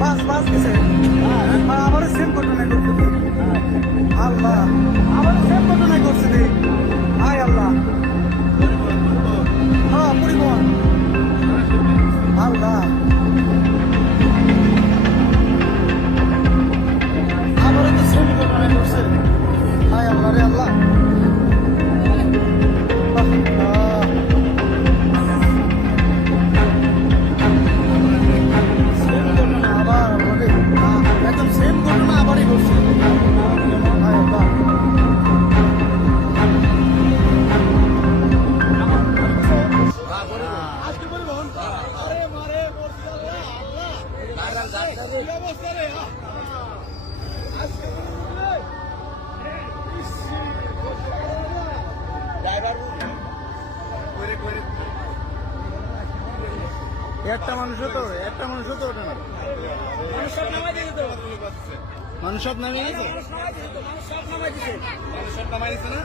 বাস বাস দিছে আবার সেম ঘটনা করছে আল্লাহ আবার সেম ঘটনা করছে রে হায় আল্লাহ হ্যাঁ পরিবহন আল্লাহ আবার তো সেম ঘটনা করছে হায় আল্লাহ রে আল্লাহ একটা মানুষও তো ওঠে না মানুষ সব নামিয়ে গেছে না